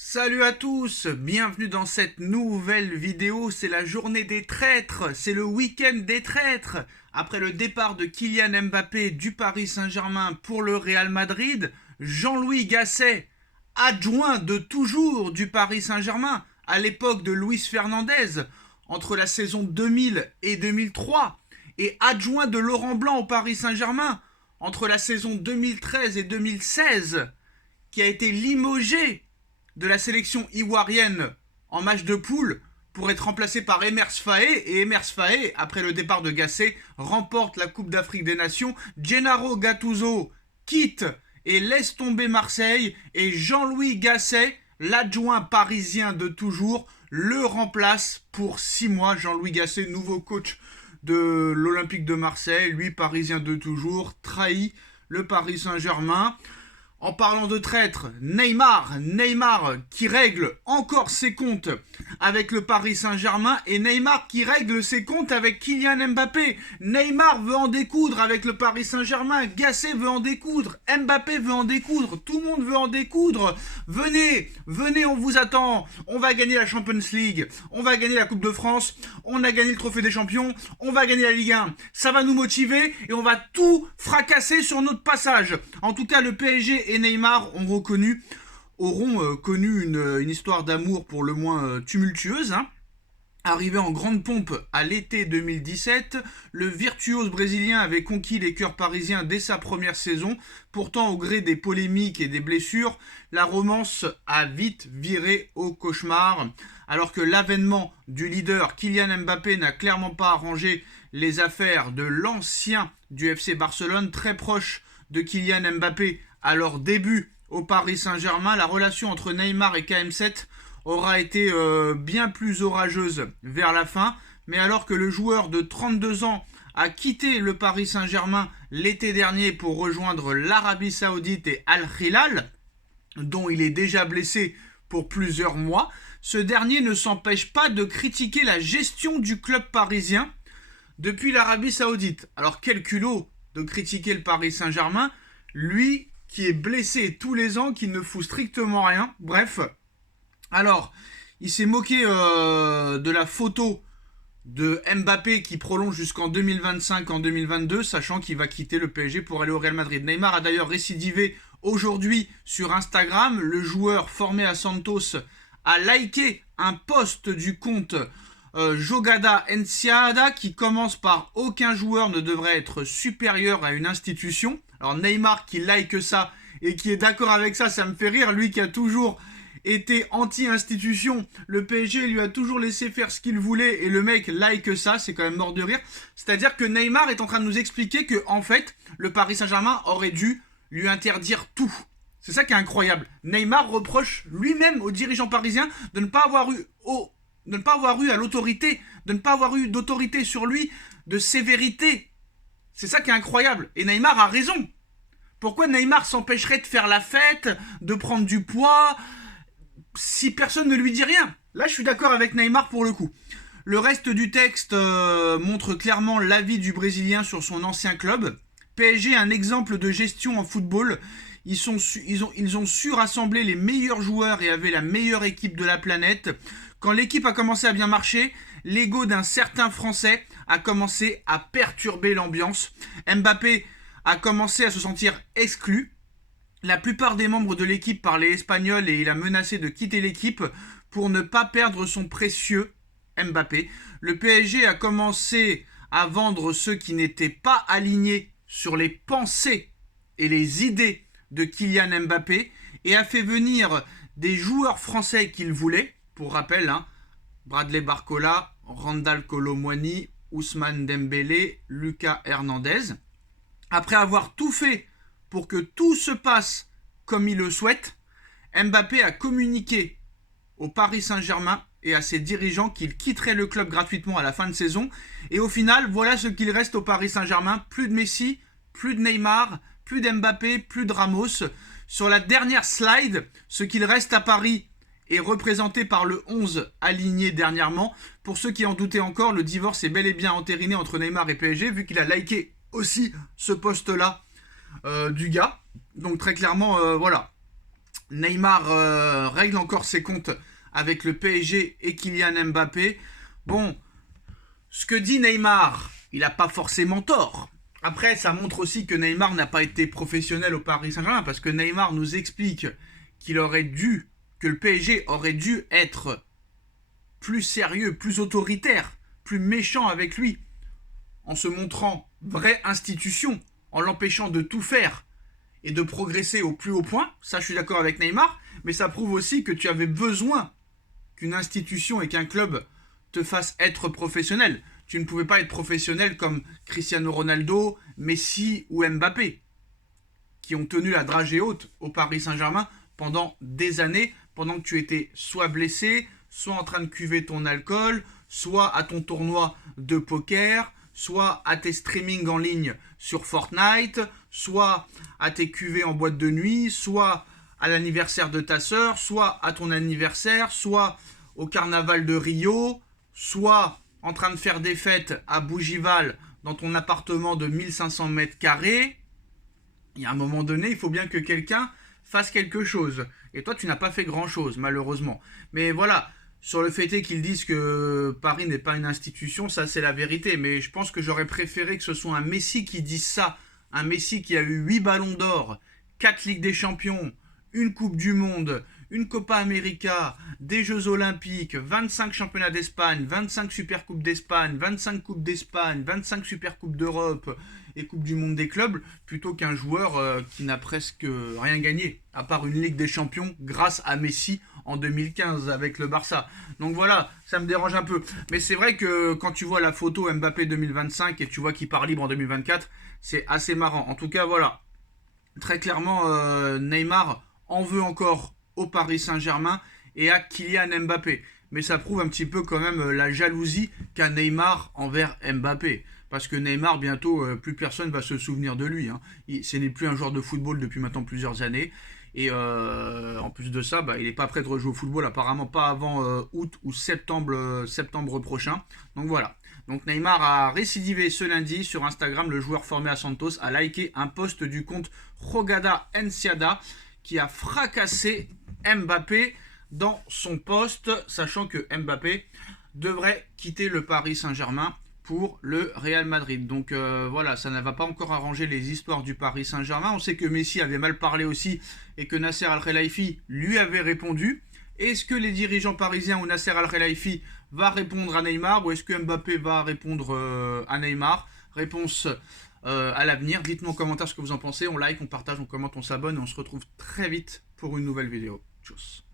Salut à tous, bienvenue dans cette nouvelle vidéo, c'est la journée des traîtres, c'est le week-end des traîtres. Après le départ de Kylian Mbappé du Paris Saint-Germain pour le Real Madrid, Jean-Louis Gasset, adjoint de toujours du Paris Saint-Germain, à l'époque de Luis Fernandez, entre la saison 2000 et 2003, et adjoint de Laurent Blanc au Paris Saint-Germain, entre la saison 2013 et 2016, qui a été limogé de la sélection ivoirienne en match de poule pour être remplacé par Emers Faé. Et Emers Faé, après le départ de Gasset, remporte la Coupe d'Afrique des Nations. Gennaro Gattuso quitte et laisse tomber Marseille. Et Jean-Louis Gasset, l'adjoint parisien de toujours, le remplace pour 6 mois. Jean-Louis Gasset, nouveau coach de l'Olympique de Marseille, lui parisien de toujours, trahit le Paris Saint-Germain. En parlant de traître, Neymar qui règle encore ses comptes avec le Paris Saint-Germain et Neymar qui règle ses comptes avec Kylian Mbappé. Neymar veut en découdre avec le Paris Saint-Germain, Gasset veut en découdre, Mbappé veut en découdre, tout le monde veut en découdre. Venez, on vous attend, on va gagner la Champions League, on va gagner la Coupe de France, on a gagné le Trophée des Champions, on va gagner la Ligue 1. Ça va nous motiver et on va tout fracasser sur notre passage. En tout cas, le PSG et Neymar auront connu une histoire d'amour pour le moins tumultueuse. Arrivé en grande pompe à l'été 2017, le virtuose brésilien avait conquis les cœurs parisiens dès sa première saison. Pourtant, au gré des polémiques et des blessures, la romance a vite viré au cauchemar. Alors que l'avènement du leader Kylian Mbappé n'a clairement pas arrangé les affaires de l'ancien du FC Barcelone, très proche de Kylian Mbappé à leur début au Paris Saint-Germain, la relation entre Neymar et KM7 aura été bien plus orageuse vers la fin. Mais alors que le joueur de 32 ans a quitté le Paris Saint-Germain l'été dernier pour rejoindre l'Arabie Saoudite et Al Hilal, dont il est déjà blessé pour plusieurs mois, ce dernier ne s'empêche pas de critiquer la gestion du club parisien depuis l'Arabie Saoudite. Alors quel culot de critiquer le Paris Saint-Germain, lui qui est blessé tous les ans, qui ne fout strictement rien. Bref, alors, il s'est moqué de la photo de Mbappé qui prolonge jusqu'en 2025, en 2022, sachant qu'il va quitter le PSG pour aller au Real Madrid. Neymar a d'ailleurs récidivé aujourd'hui sur Instagram. Le joueur formé à Santos a liké un post du compte Jogada Enciada qui commence par « Aucun joueur ne devrait être supérieur à une institution ». Alors Neymar qui like ça et qui est d'accord avec ça, ça me fait rire. Lui qui a toujours été anti-institution, le PSG lui a toujours laissé faire ce qu'il voulait et le mec like ça, c'est quand même mort de rire. C'est-à-dire que Neymar est en train de nous expliquer que en fait, le Paris Saint-Germain aurait dû lui interdire tout. C'est ça qui est incroyable. Neymar reproche lui-même aux dirigeants parisiens de ne pas avoir eu à l'autorité, de ne pas avoir eu d'autorité sur lui, de sévérité. C'est ça qui est incroyable. Et Neymar a raison. Pourquoi Neymar s'empêcherait de faire la fête, de prendre du poids, si personne ne lui dit rien? Là, je suis d'accord avec Neymar pour le coup. Le reste du texte montre clairement l'avis du Brésilien sur son ancien club. PSG, un exemple de gestion en football. Ils ont su rassembler les meilleurs joueurs et avaient la meilleure équipe de la planète. Quand l'équipe a commencé à bien marcher, l'ego d'un certain Français a commencé à perturber l'ambiance. Mbappé a commencé à se sentir exclu. La plupart des membres de l'équipe parlaient espagnol et il a menacé de quitter l'équipe pour ne pas perdre son précieux Mbappé. Le PSG a commencé à vendre ceux qui n'étaient pas alignés sur les pensées et les idées de Kylian Mbappé et a fait venir des joueurs français qu'il voulait. Pour rappel, Bradley Barcola, Randal Kolo Muani, Ousmane Dembélé, Lucas Hernandez. Après avoir tout fait pour que tout se passe comme il le souhaite, Mbappé a communiqué au Paris Saint-Germain et à ses dirigeants qu'il quitterait le club gratuitement à la fin de saison. Et au final, voilà ce qu'il reste au Paris Saint-Germain. Plus de Messi, plus de Neymar, plus d'Mbappé, plus de Ramos. Sur la dernière slide, ce qu'il reste à Paris est représenté par le 11 aligné dernièrement. Pour ceux qui en doutaient encore, le divorce est bel et bien entériné entre Neymar et PSG, vu qu'il a liké aussi ce post-là du gars. Donc très clairement, voilà. Neymar règle encore ses comptes avec le PSG et Kylian Mbappé. Bon, ce que dit Neymar, il n'a pas forcément tort. Après, ça montre aussi que Neymar n'a pas été professionnel au Paris Saint-Germain, parce que Neymar nous explique que le PSG aurait dû être plus sérieux, plus autoritaire, plus méchant avec lui, en se montrant vraie institution, en l'empêchant de tout faire et de progresser au plus haut point. Ça, je suis d'accord avec Neymar, mais ça prouve aussi que tu avais besoin qu'une institution et qu'un club te fassent être professionnel. Tu ne pouvais pas être professionnel comme Cristiano Ronaldo, Messi ou Mbappé, qui ont tenu la dragée haute au Paris Saint-Germain pendant des années, pendant que tu étais soit blessé, soit en train de cuver ton alcool, soit à ton tournoi de poker, soit à tes streamings en ligne sur Fortnite, soit à tes cuvées en boîte de nuit, soit à l'anniversaire de ta sœur, soit à ton anniversaire, soit au carnaval de Rio, soit en train de faire des fêtes à Bougival dans ton appartement de 1500 mètres carrés. Il y a un moment donné, il faut bien que quelqu'un fasse quelque chose. Et toi, tu n'as pas fait grand-chose, malheureusement. Mais voilà, sur le fait est qu'ils disent que Paris n'est pas une institution, ça c'est la vérité. Mais je pense que j'aurais préféré que ce soit un Messi qui dise ça. Un Messi qui a eu 8 ballons d'or, 4 Ligues des Champions, une Coupe du Monde, une Copa América, des Jeux Olympiques, 25 championnats d'Espagne, 25 Super Coupes d'Espagne, 25 Coupes d'Espagne, 25 Super Coupes d'Europe et Coupe du Monde des clubs, plutôt qu'un joueur qui n'a presque rien gagné, à part une Ligue des Champions grâce à Messi en 2015 avec le Barça. Donc voilà, ça me dérange un peu. Mais c'est vrai que quand tu vois la photo Mbappé 2025 et tu vois qu'il part libre en 2024, c'est assez marrant. En tout cas, voilà. Très clairement, Neymar en veut encore au Paris Saint-Germain et à Kylian Mbappé. Mais ça prouve un petit peu quand même la jalousie qu'a Neymar envers Mbappé. Parce que Neymar, bientôt, plus personne va se souvenir de lui. Hein. Ce n'est plus un joueur de football depuis maintenant plusieurs années. Et en plus de ça, il n'est pas prêt de rejouer au football, apparemment pas avant août ou septembre prochain. Donc voilà. Donc Neymar a récidivé ce lundi sur Instagram. Le joueur formé à Santos a liké un post du compte Rogada Enciada qui a fracassé Mbappé dans son poste, sachant que Mbappé devrait quitter le Paris Saint-Germain pour le Real Madrid. Donc voilà, ça ne va pas encore arranger les histoires du Paris Saint-Germain. On sait que Messi avait mal parlé aussi et que Nasser Al-Khelaifi lui avait répondu. Est-ce que les dirigeants parisiens ou Nasser Al-Khelaifi va répondre à Neymar ou est-ce que Mbappé va répondre à Neymar? Réponse à l'avenir. Dites-moi en commentaire ce que vous en pensez. On like, on partage, on commente, on s'abonne et on se retrouve très vite pour une nouvelle vidéo. Tchuss.